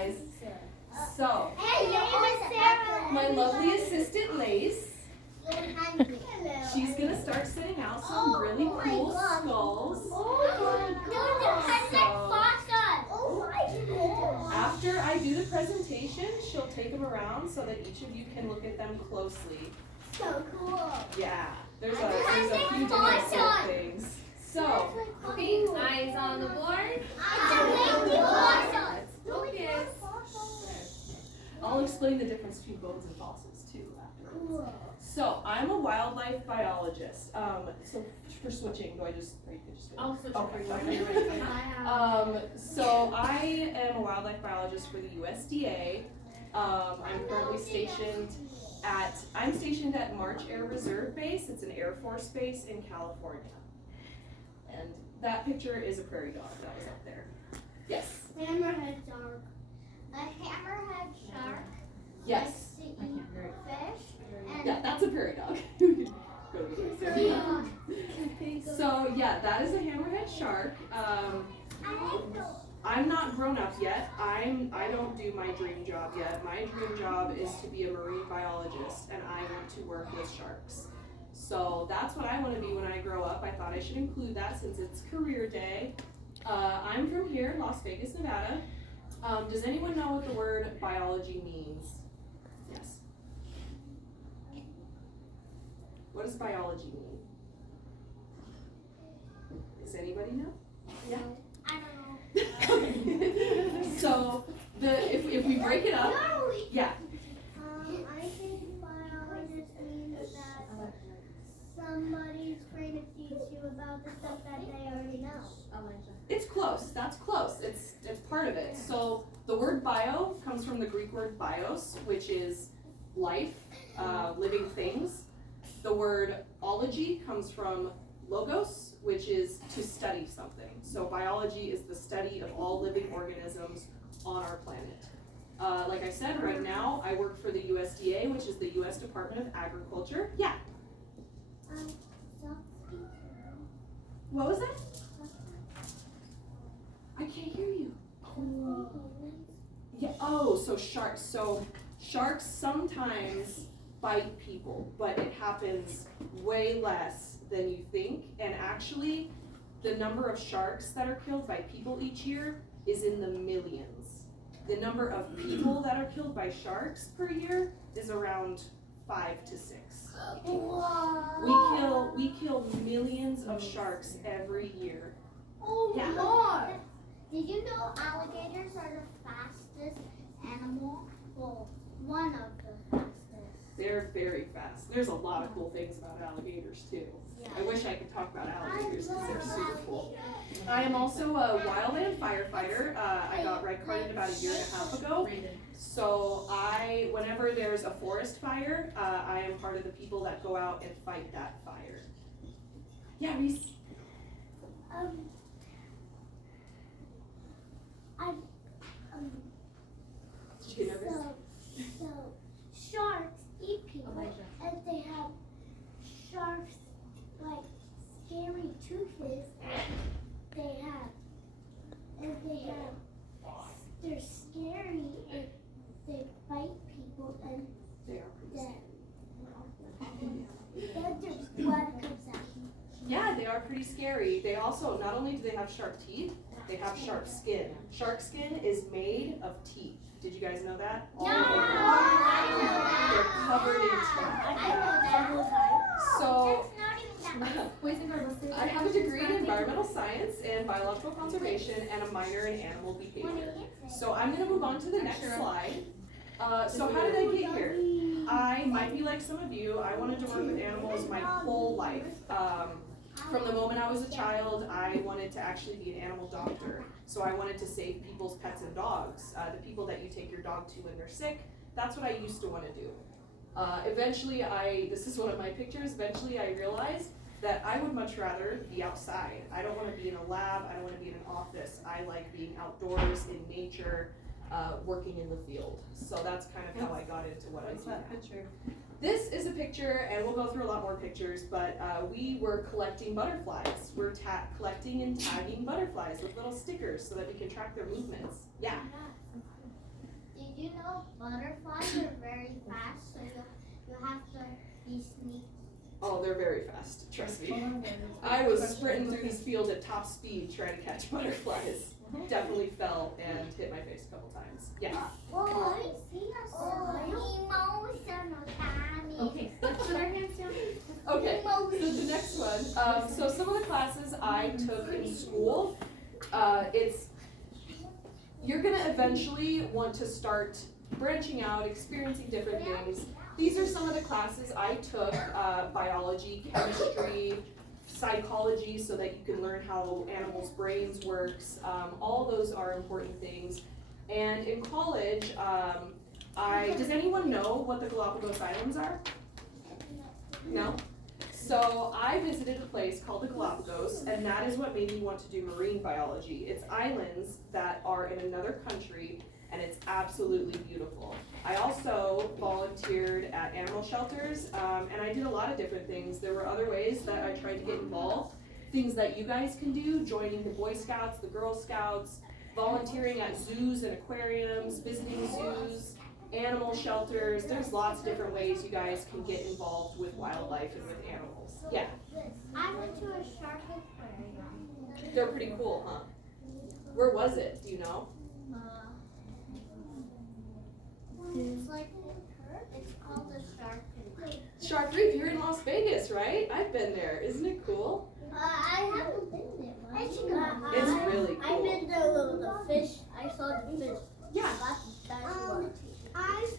guys. So, my lovely assistant Lace, she's gonna start setting out some really cool skulls. After I do the presentation, she'll take them around so that each of you can look at them closely. So cool. Yeah, there's a few different sort of things. So, Okay, eyes on the board. Let's focus. I'll explain the difference between bones and fossils too afterwards. So, I'm a wildlife biologist. So for switching, do I just, or you could just do it? I'll switch Okay, over. fine. So I am a wildlife biologist for the USDA. I'm currently stationed at March Air Reserve Base. It's an Air Force base in California. And that picture is a prairie dog that was up there. Yes? Hammerhead shark. A hammerhead shark. Yes. Likes to eat fish. And Yeah, that's a prairie dog. Go to the So yeah, that is a hammerhead shark. I'm not grown up yet. I don't do my dream job yet. My dream job is to be a marine biologist, and I want to work with sharks. So that's what I want to be when I grow up. I thought I should include that since it's career day. I'm from here, Las Vegas, Nevada. Does anyone know what the word biology means? Yes. What does biology mean? Does anybody know? Yeah. I don't know. Okay. So if we break it up, yeah. I think biologist means that somebody's trying to teach you about the stuff that they already know. It's close. That's close. It's part of it. So the word bio comes from the Greek word bios, which is life, living things. The word ology comes from logos, which is to study something. So biology is the study of all living organisms on our planet. Like I said, right now I work for the USDA, which is the U.S. Department of Agriculture. Yeah. What was that? I can't hear you. Yeah. Oh, so sharks. So sharks sometimes bite people, but it happens way less than you think. And actually, the number of sharks that are killed by people each year is in the millions. The number of people that are killed by sharks per year is around 5 to 6. We kill millions of sharks every year. Oh Yeah. Lord! Did you know alligators are the fastest animal? Well, one of the fastest. They're very fast. There's a lot of cool things about alligators too. I wish I could talk about alligators because they're super cool. I am also a wildland firefighter. I got red carded about a year and a half ago. So whenever there's a forest fire, I am part of the people that go out and fight that fire. Yeah, Reese. Did you get nervous? So sharks eat people, and they have sharks like scary toothes. They're scary and they bite people, and They are pretty then there's blood comes out. Yeah, they are pretty scary. They also, not only do they have sharp teeth, they have sharp skin. Shark skin is made of teeth. Did you guys know that? No, I know They're that. covered in teeth. I know that. So, That's not even that. I have a degree in environmental science and biological conservation and a minor in animal behavior. So I'm going to move on to the next slide. So how did I get here? I might be like some of you. I wanted to work with animals my whole life. From the moment I was a child, I wanted to actually be an animal doctor. So I wanted to save people's pets and dogs, the people that you take your dog to when they're sick. That's what I used to want to do. Eventually, this is one of my pictures, eventually I realized that I would much rather be outside. I don't want to be in a lab, I don't want to be in an office. I like being outdoors, in nature, working in the field. So that's kind of how I got into what I do now. Picture? This is a picture, and we'll go through a lot more pictures, but we were collecting butterflies. We're collecting and tagging butterflies with little stickers so that we can track their movements. Yeah. you know butterflies are very fast, so you have to be sneaky. Oh, they're very fast, trust me. I was sprinting through this field at top speed trying to catch butterflies. Definitely fell and hit my face a couple times. Yeah. Okay, let's put our hands down. Okay, so the next one. So some of the classes I took in school, you're gonna eventually want to start branching out, experiencing different things. These are some of the classes I took, biology, chemistry, psychology, so that you can learn how animals' brains works. All those are important things. And in college, does anyone know what the Galapagos Islands are? No? So I visited a place called the Galapagos, and that is what made me want to do marine biology. It's islands that are in another country, and it's absolutely beautiful. I also volunteered at animal shelters, and I did a lot of different things. There were other ways that I tried to get involved, things that you guys can do, joining the Boy Scouts, the Girl Scouts, volunteering at zoos and aquariums, visiting zoos, animal shelters. There's lots of different ways you guys can get involved with wildlife and with animals. Yeah. I went to a shark aquarium. They're pretty cool, huh? Where was it? Do you know? It's called the Shark Reef. Shark Reef, you're in Las Vegas, right? I've been there. Isn't it cool? I haven't been there. It's really cool. I've been there with the fish. I saw the fish. Yeah. I've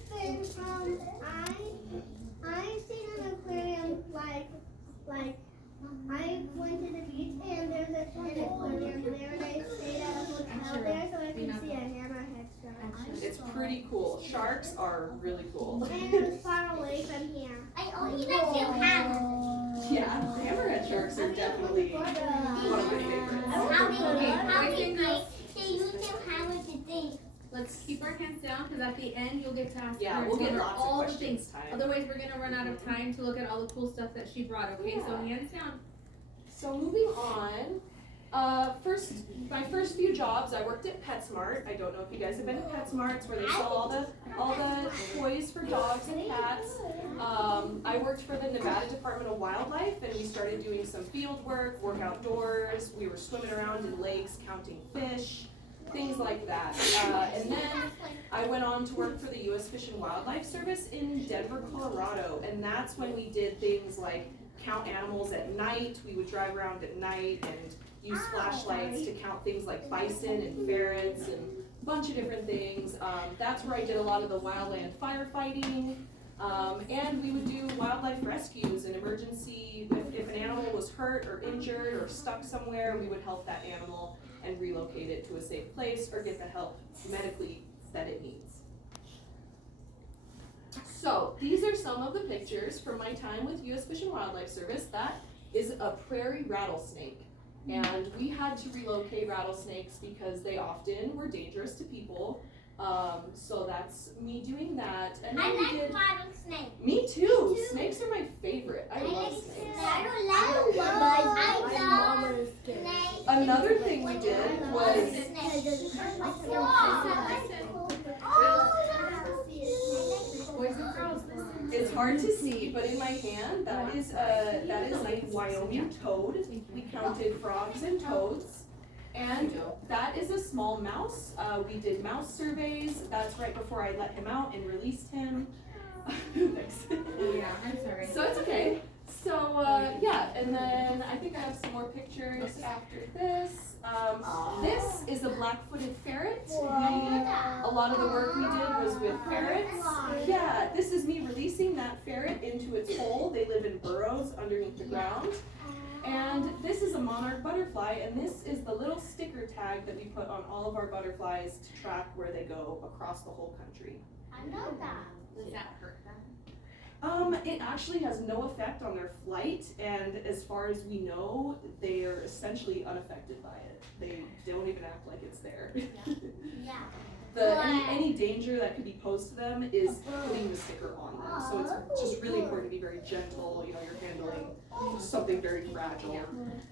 been I've seen an aquarium like I went to the beach and there's an aquarium there and I stayed at a hotel there so I can see a hammerhead shark. It's pretty cool. Sharks are really cool. And it was far away from here. I only like to have. Yeah, hammerhead sharks are definitely one of my favorites. How many nights they used to hammer today? Let's keep our hands down because at the end you'll get to ask Yeah, her we'll get her lots all of the things. questions time. Otherwise, we're gonna run out of time to look at all the cool stuff that she brought. Okay, so hands down. So moving on, my first few jobs, I worked at PetSmart. I don't know if you guys have been to PetSmart. It's where they sell all the toys for dogs and cats. I worked for the Nevada Department of Wildlife, and we started doing some field work outdoors. We were swimming around in lakes, counting fish, things like that. And then I went on to work for the U.S. Fish and Wildlife Service in Denver, Colorado, and that's when we did things like count animals at night. We would drive around at night and use flashlights to count things like bison and ferrets and a bunch of different things. That's where I did a lot of the wildland firefighting. And we would do wildlife rescues and emergency, if an animal was hurt or injured or stuck somewhere, we would help that animal and relocate it to a safe place or get the help medically that it needs. So these are some of the pictures from my time with U.S. Fish and Wildlife Service. That is a prairie rattlesnake. And we had to relocate rattlesnakes because they often were dangerous to people. So that's me doing that. And then we did. rattlesnakes. Me too. Snakes are my favorite. I love snakes. I love snakes. Another thing we did was Boys and girls. it's hard to see, but in my hand that is a Wyoming toad. We counted frogs and toads. And that is a small mouse. We did mouse surveys. That's right before I let him out and released him. Thanks. Yeah, I'm sorry. So it's okay. So yeah, and then I think I have some more pictures after this. This is a black-footed ferret. A lot of the work we did was with ferrets. Yeah, this is me releasing that ferret into its hole. They live in burrows underneath the ground. And this is a monarch butterfly, and this is the little sticker tag that we put on all of our butterflies to track where they go across the whole country. I know that. Does that hurt them? It actually has no effect on their flight, and as far as we know, they are essentially unaffected by it. They don't even act like it's there. Yeah. Any danger that could be posed to them is putting the sticker on them. So it's just really important to be very gentle. You know, you're handling something very fragile.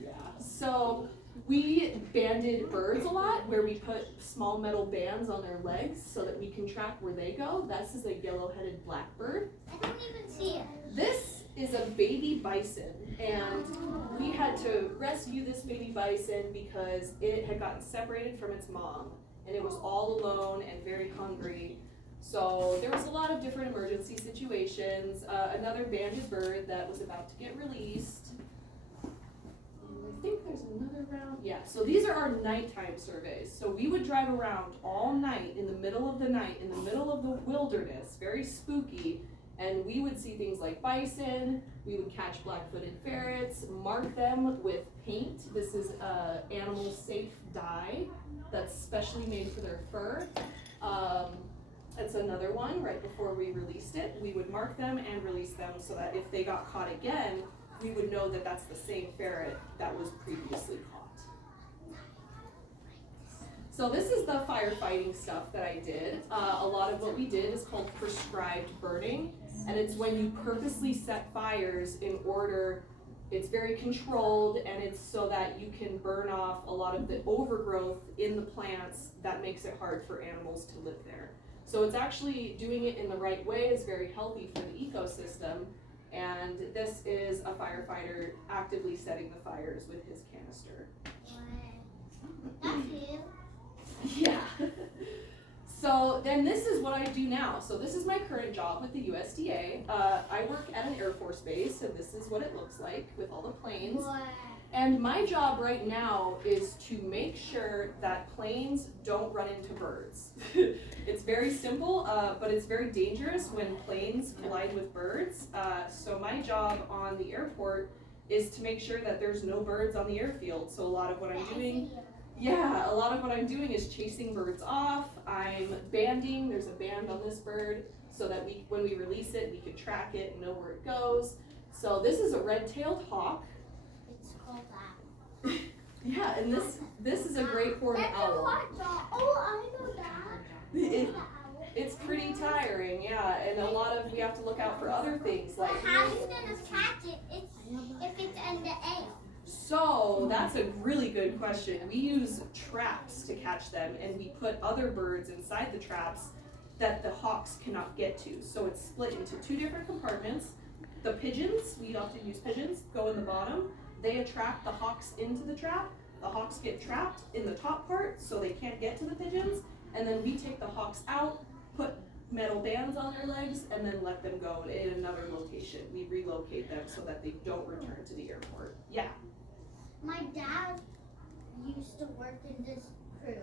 Yeah. So We banded birds a lot, where we put small metal bands on their legs so that we can track where they go. This is a yellow-headed blackbird. I don't even see it. This is a baby bison, and we had to rescue this baby bison because it had gotten separated from its mom, and it was all alone and very hungry. So there was a lot of different emergency situations. Another banded bird that was about to get released. I think there's another round. Yeah, so these are our nighttime surveys. So we would drive around all night in the middle of the night, in the middle of the wilderness, very spooky, and we would see things like bison. We would catch black-footed ferrets, mark them with paint. This is animal safe dye that's specially made for their fur. That's another one. Right before we released it, we would mark them and release them so that if they got caught again, we would know that that's the same ferret that was previously caught. So this is the firefighting stuff that I did. A lot of what we did is called prescribed burning, and it's when you purposely set fires in order. It's very controlled, and it's so that you can burn off a lot of the overgrowth in the plants that makes it hard for animals to live there. So it's actually doing it in the right way is very healthy for the ecosystem. And this is a firefighter actively setting the fires with his canister. That's you. Yeah. So then this is what I do now. So this is my current job with the USDA. I work at an Air Force base, and this is what it looks like with all the planes. What? And my job right now is to make sure that planes don't run into birds. It's very simple, but it's very dangerous when planes collide with birds. So my job on the airport is to make sure that there's no birds on the airfield. So a lot of what I'm doing, a lot of what I'm doing is chasing birds off. I'm banding, there's a band on this bird, so that when we release it, we can track it and know where it goes. So this is a red-tailed hawk. That. Yeah, and this is a great horned owl. Oh, I know that. It's pretty tiring, yeah, and a lot of we have to look out for other things like. But how are you gonna catch it if it's in the air? So that's a really good question. We use traps to catch them, and we put other birds inside the traps that the hawks cannot get to. So it's split into two different compartments. The pigeons, we often use pigeons, go in the bottom. They attract the hawks into the trap. The hawks get trapped in the top part, so they can't get to the pigeons. And then we take the hawks out, put metal bands on their legs, and then let them go in another location. We relocate them so that they don't return to the airport. Yeah. My dad used to work in this crew.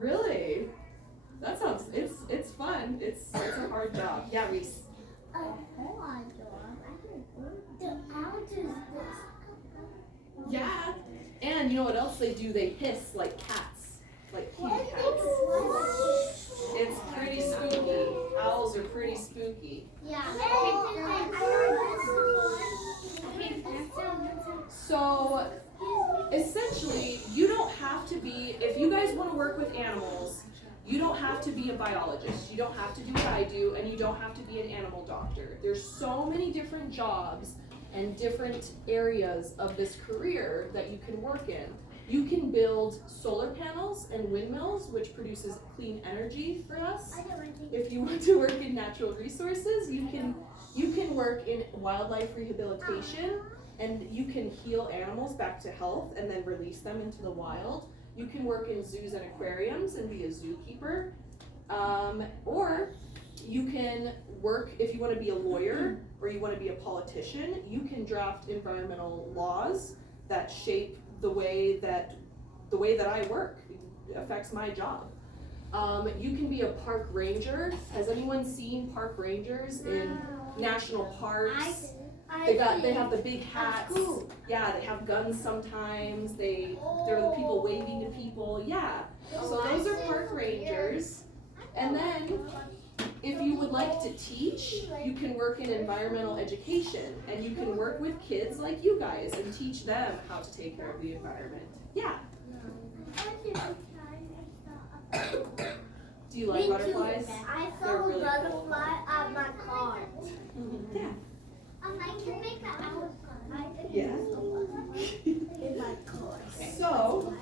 Really? That sounds, it's fun. It's a hard job. Yeah, Reis. A hard job. The owl does this. Yeah. And you know what else they do? They hiss like cats. Like kitty cats. It's pretty spooky. Owls are pretty spooky. Yeah. So essentially, you don't have to be, if you guys want to work with animals, you don't have to be a biologist. You don't have to do what I do, and you don't have to be an animal doctor. There's so many different jobs and different areas of this career that you can work in. You can build solar panels and windmills, which produces clean energy for us. If you want to work in natural resources, you can work in wildlife rehabilitation, and you can heal animals back to health and then release them into the wild. You can work in zoos and aquariums and be a zookeeper. Or you can work, if you want to be a lawyer or you want to be a politician, you can draft environmental laws that shape the way that I work. It affects my job. You can be a park ranger. Has anyone seen park rangers in national parks? They have the big hats. Yeah, they have guns sometimes. They're the people waving to people. Yeah. So those are park rangers. And then if you would like to teach, you can work in environmental education, and you can work with kids like you guys and teach them how to take care of the environment. Yeah. Do you like butterflies? I They're saw a really butterfly at my car. Yeah. I can make an owl. Yeah. So,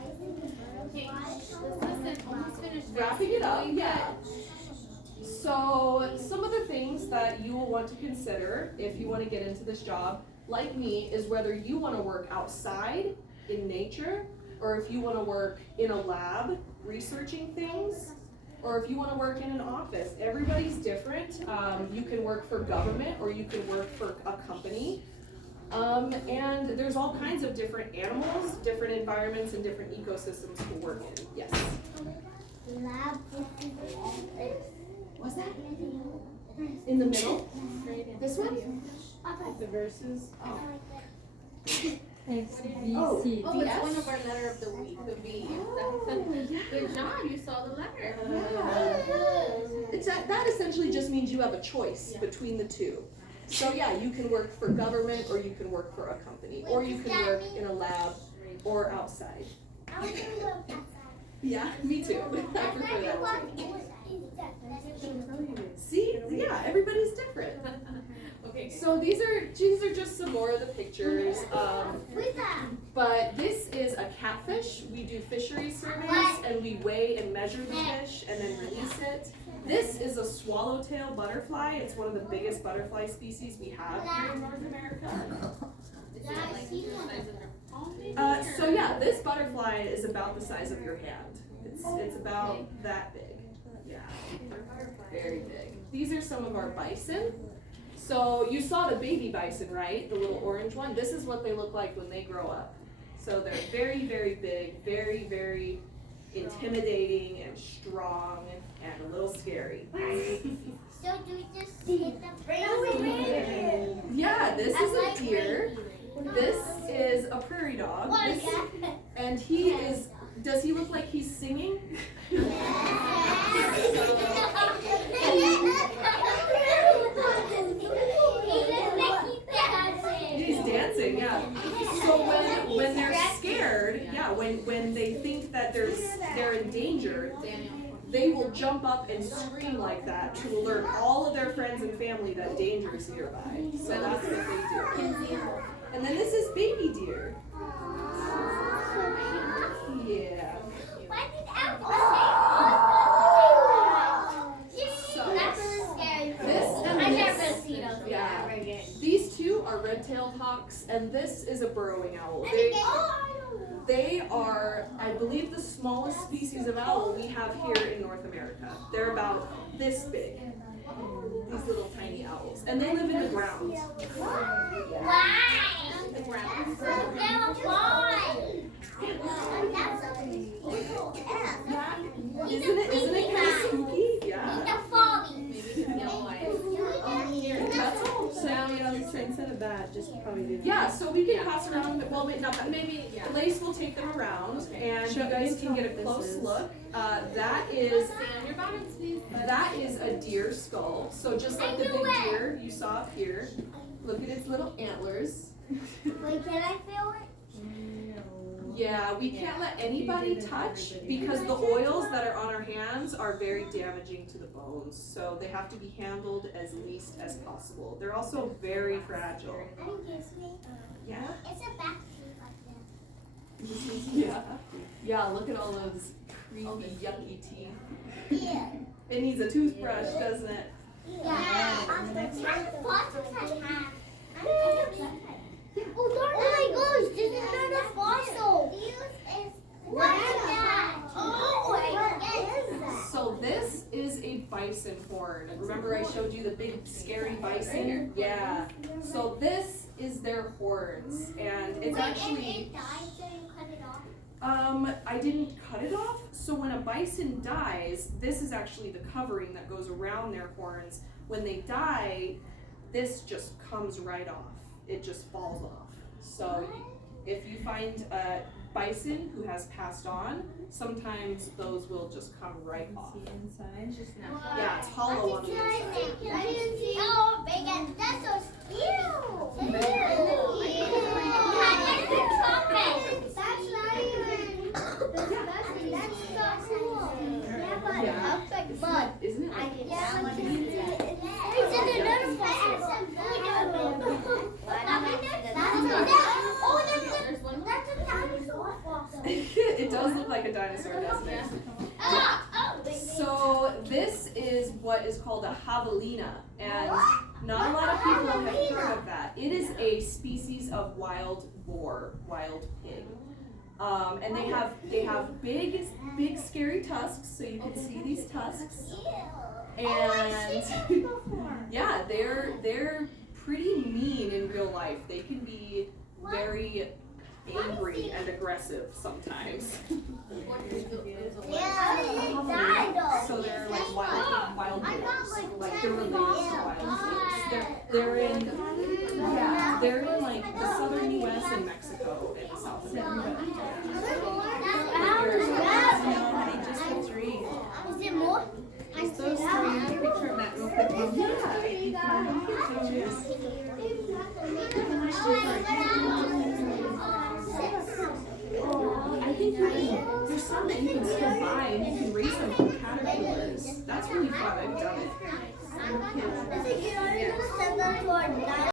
wrapping it up, yeah. So, some of the things that you will want to consider if you want to get into this job, like me, is whether you want to work outside in nature, or if you want to work in a lab researching things, or if you want to work in an office. Everybody's different. You can work for government or you can work for a company. And there's all kinds of different animals, different environments, and different ecosystems to work in. Yes? What's that? In the middle? This one? The verses. Oh. X, B, Oh. C. Oh, it's one of our letter of the week, the V. Good job, you saw the letter. That essentially just means you have a choice between the two. So yeah, you can work for government or you can work for a company or you can work in a lab or outside. Yeah, me too. I prefer that too. See? Yeah, everybody's different. Okay. So these are just some more of the pictures. But this is a catfish. We do fishery surveys and we weigh and measure the fish and then release it. This is a swallowtail butterfly. It's one of the biggest butterfly species we have here in North America. So yeah, this butterfly is about the size of your hand. It's about that big. Yeah, very big. These are some of our bison. So you saw the baby bison, right? The little orange one. This is what they look like when they grow up. So they're very, very big, very, very intimidating and strong and a little scary. So do we just hit the Yeah, this is a deer. This is a prairie dog. And he is, does he look like he's singing? He's dancing, yeah. So when they're scared, yeah, when they think that they're in danger, they will jump up and scream like that to alert all of their friends and family that danger is nearby. So that's what they do. And then this is baby deer. Yeah. These two are red-tailed hawks, and this is a burrowing owl. They are, I believe, the smallest species of owl we have here in North America. They're about this big. These little tiny owls. And they live in the ground. The ground. Isn't it kind of spooky? Yeah. That's all. So now we know the strengths and the bad, just probably do. Yeah, so we can pass around, well, maybe Lace will take them around, and you guys can get a close look. That is a deer skull. So just like the big deer you saw up here, look at its little antlers. Wait, can I feel it? Yeah, we can't let anybody touch because the oils that are on our hands are very damaging to the bones. So they have to be handled as least as possible. They're also very fragile. Yeah? It's a back tooth like that. Yeah. Yeah, look at all those creepy, yucky teeth. Yeah. It needs a toothbrush, doesn't it? Yeah. Oh my gosh, this is not a fossil. What is that? Oh, So this is a bison horn. Remember I showed you the big scary bison? Yeah. So this is their horns, and it's actually. It died, so you cut it off? I didn't cut it off. So when a bison dies, this is actually the covering that goes around their horns. When they die, this just comes right off. It just falls off. So if you find a bison who has passed on, sometimes those will just come right off. Inside. Yeah, it's hollow on the inside. I didn't see. Oh, bacon. That's so cute. That's not even. That's so cool. Yeah, but it looks like mud. Isn't it? Yeah, but it's in another fossil. Oh, that's a this is what is called a javelina, and not a lot of people have heard of that. It is a species of wild boar, wild pig. And they have big scary tusks, so you can see these tusks. And yeah, they're pretty mean in real life. They can be very angry and aggressive sometimes. So they're like wild boars. Like they're related to wild pigs. They're in like the southern U.S. and Mexico and South America. Just the three. Is it more? Just those three. Picture of that real quick. I think there's some that you can still buy and you can raise them from caterpillars. That's really fun. I've done it. I think you're gonna send them to our